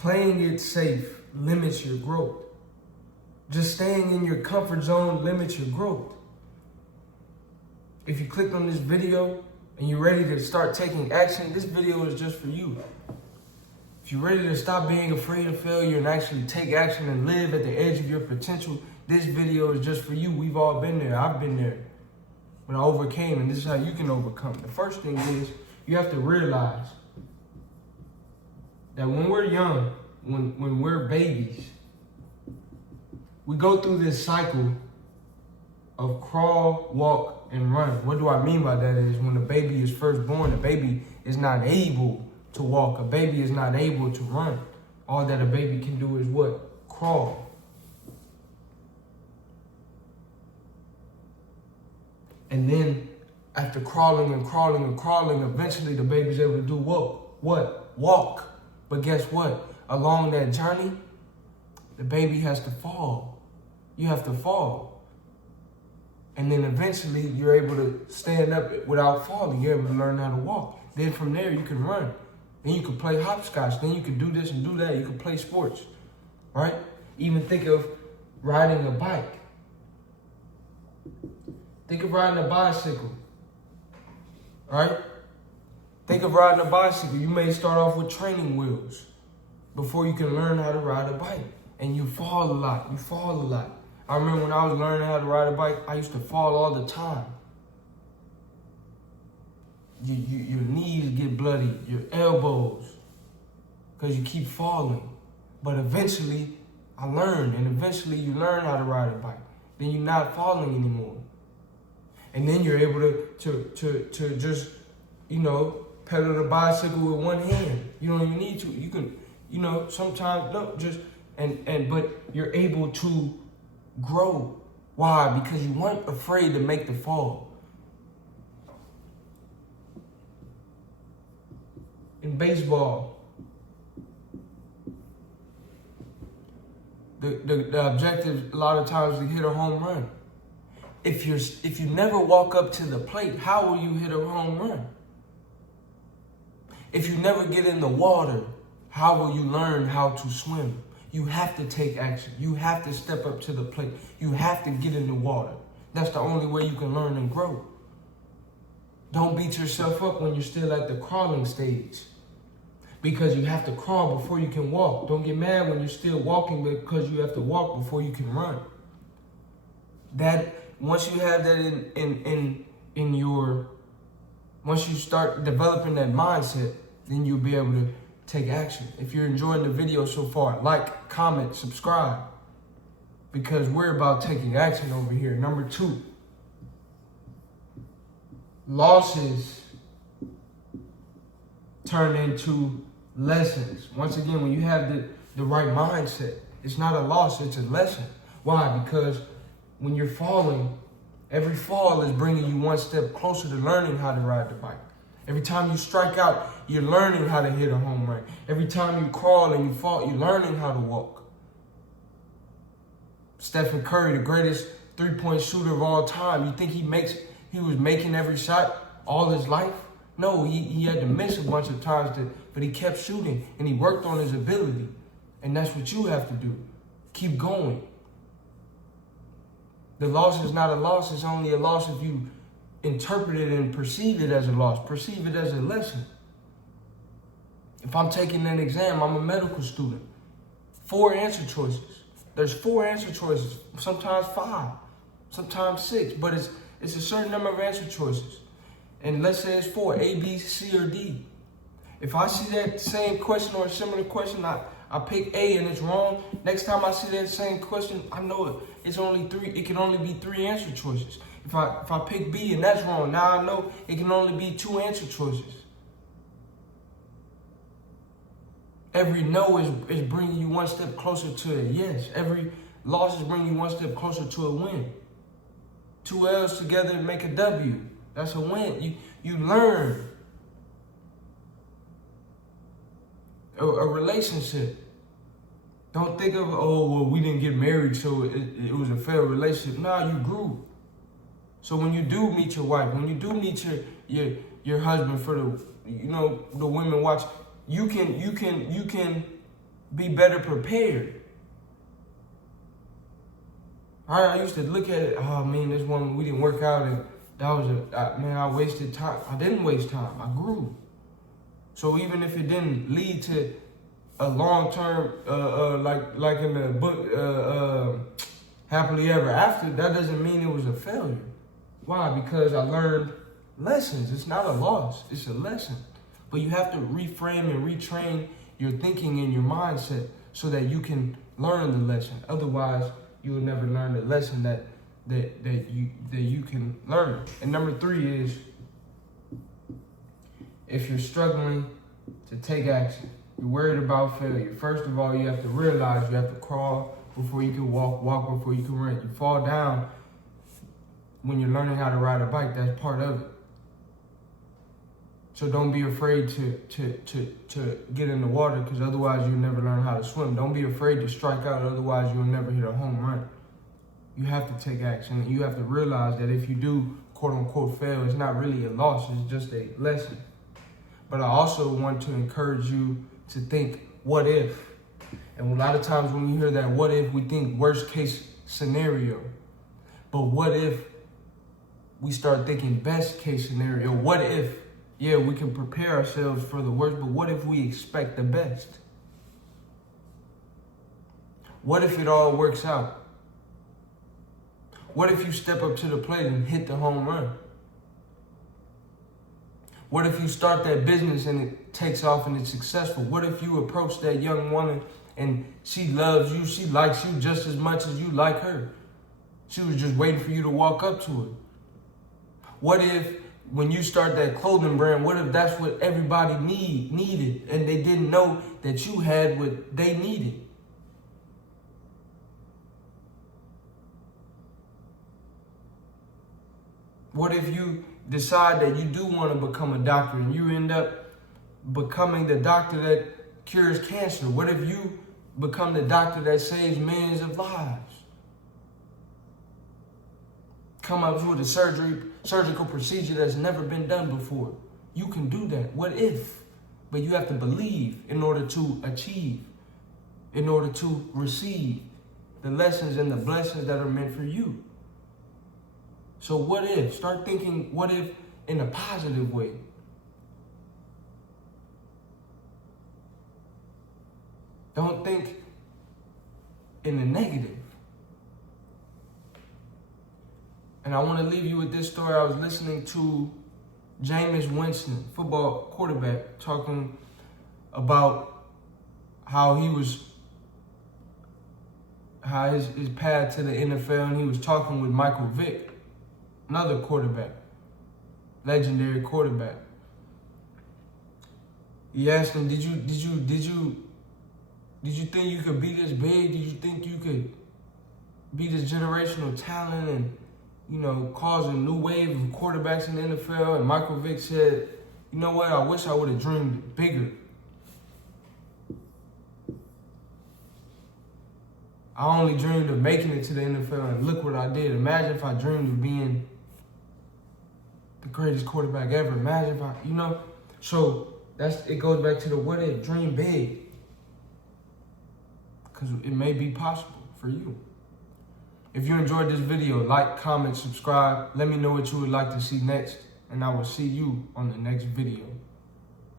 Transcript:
Playing it safe limits your growth. Just staying in your comfort zone limits your growth. If you clicked on this video and you're ready to start taking action, this video is just for you. If you're ready to stop being afraid of failure and actually take action and live at the edge of your potential, this video is just for you. We've all been there. I've been there. But I overcame, and this is how you can overcome. The first thing is you have to realize that when we're young, when we're babies, we go through this cycle of crawl, walk, and run. What do I mean by that is when the baby is first born, the baby is not able to walk. A baby is not able to run. All that a baby can do is what? Crawl. And then after crawling and crawling and crawling, eventually the baby's able to do what? Walk. But guess what? Along that journey, the baby has to fall. You have to fall. And then eventually you're able to stand up without falling. You're able to learn how to walk. Then from there you can run. Then you can play hopscotch. Then you can do this and do that. You can play sports, right? Even think of riding a bike. Think of riding a bicycle, right? Think of riding a bicycle. You may start off with training wheels before you can learn how to ride a bike. And you fall a lot. I remember when I was learning how to ride a bike, I used to fall all the time. Your knees get bloody, your elbows, because you keep falling. But eventually, I learned, and eventually you learn how to ride a bike. Then you're not falling anymore. And then you're able to just, pedal the bicycle with one hand. You don't even need to. You can, sometimes, but you're able to grow. Why? Because you weren't afraid to make the fall. In baseball, the objective a lot of times is to hit a home run. If you never walk up to the plate, how will you hit a home run? If you never get in the water, how will you learn how to swim? You have to take action. You have to step up to the plate. You have to get in the water. That's the only way you can learn and grow. Don't beat yourself up when you're still at the crawling stage, because you have to crawl before you can walk. Don't get mad when you're still walking because you have to walk before you can run. That once you have that once you start developing that mindset, then you'll be able to take action. If you're enjoying the video so far, like, comment, subscribe, because we're about taking action over here. Number 2, losses turn into lessons. Once again, when you have the right mindset, it's not a loss, it's a lesson. Why? Because when you're falling, every fall is bringing you one step closer to learning how to ride the bike. Every time you strike out, you're learning how to hit a home run. Every time you crawl and you fall, you're learning how to walk. Stephen Curry, the greatest three-point shooter of all time, you think he was making every shot all his life? No, he had to miss a bunch of times, but he kept shooting and he worked on his ability. And that's what you have to do. Keep going. The loss is not a loss. It's only a loss if you interpret it and perceive it as a loss. Perceive it as a lesson. If I'm taking an exam, I'm a medical student. 4 answer choices. There's 4 answer choices. Sometimes 5. Sometimes 6. But it's a certain number of answer choices. And let's say it's 4, A, B, C, or D. If I see that same question or a similar question, I pick A and it's wrong. Next time I see that same question, I know it. It's only 3. It can only be 3 answer choices. If I pick B and that's wrong, now I know it can only be 2 answer choices. Every no is bringing you one step closer to a yes. Every loss is bringing you one step closer to a win. 2 L's together make a W. That's a win. You learn. A relationship. Don't think of, we didn't get married, so it was a failed relationship. No, you grew. So when you do meet your wife, when you do meet your husband, for the women watch, you can be better prepared. I used to look at it, oh man, this one, we didn't work out, and that was I wasted time. I didn't waste time, I grew. So even if it didn't lead to a long-term, like in the book, Happily Ever After, that doesn't mean it was a failure. Why? Because I learned lessons. It's not a loss, it's a lesson. But you have to reframe and retrain your thinking and your mindset so that you can learn the lesson. Otherwise, you will never learn the lesson that you can learn. And number 3 is, if you're struggling to take action, you're worried about failure. First of all, you have to realize you have to crawl before you can walk, walk before you can run. You fall down when you're learning how to ride a bike. That's part of it. So don't be afraid to get in the water, because otherwise you'll never learn how to swim. Don't be afraid to strike out, otherwise you'll never hit a home run. You have to take action, and you have to realize that if you do, quote unquote, fail, it's not really a loss, it's just a lesson. But I also want to encourage you to think, what if? And a lot of times when we hear that what if, we think worst case scenario. But what if we start thinking best case scenario? What if, yeah, we can prepare ourselves for the worst, but what if we expect the best? What if it all works out? What if you step up to the plate and hit the home run? What if you start that business and it takes off and it's successful? What if you approach that young woman and she loves you, she likes you just as much as you like her? She was just waiting for you to walk up to her. What if when you start that clothing brand, what if that's what everybody needed and they didn't know that you had what they needed? What if you decide that you do want to become a doctor and you end up becoming the doctor that cures cancer? What if you become the doctor that saves millions of lives? Come up with a surgical procedure that's never been done before. You can do that. What if? But you have to believe in order to achieve, in order to receive the lessons and the blessings that are meant for you. So what if? Start thinking what if in a positive way. Don't think in the negative. And I want to leave you with this story. I was listening to Jameis Winston, football quarterback, talking about how his path to the NFL, and he was talking with Michael Vick, another quarterback, legendary quarterback. He asked him, did you think you could be this big? Did you think you could be this generational talent and, you know, cause a new wave of quarterbacks in the NFL? And Michael Vick said, you know what, I wish I would have dreamed bigger. I only dreamed of making it to the NFL, and look what I did. Imagine if I dreamed of being the greatest quarterback ever. Imagine if I, you know. So it goes back to the what if, dream big. Because it may be possible for you. If you enjoyed this video, like, comment, subscribe. Let me know what you would like to see next, and I will see you on the next video.